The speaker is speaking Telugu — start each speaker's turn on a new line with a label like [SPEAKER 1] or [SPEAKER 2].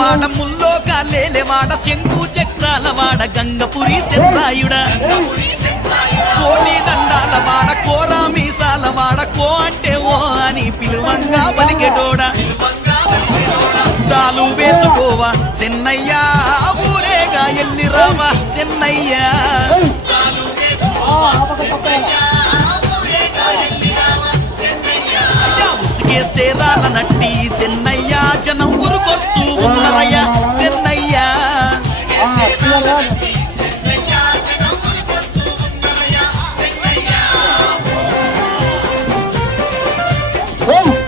[SPEAKER 1] వాడ ముల్లో కాలేలే వాడ. శంకు చక్రాల వాడ గంగపురి సెంతాయుడ కోటి దండాల వాడ కోరా మీసాల వాడ. కో అంటే ఓ అని పిలువంగా పలికెటోడ దాలు వేసుకోవా చెన్నయ్య ఊరేగా ఎల్లి రావా చెన్నయ్య. అయ్యా, ఉసిగేస్తే రాల నట్టి చెన్నయ్య.
[SPEAKER 2] Boom!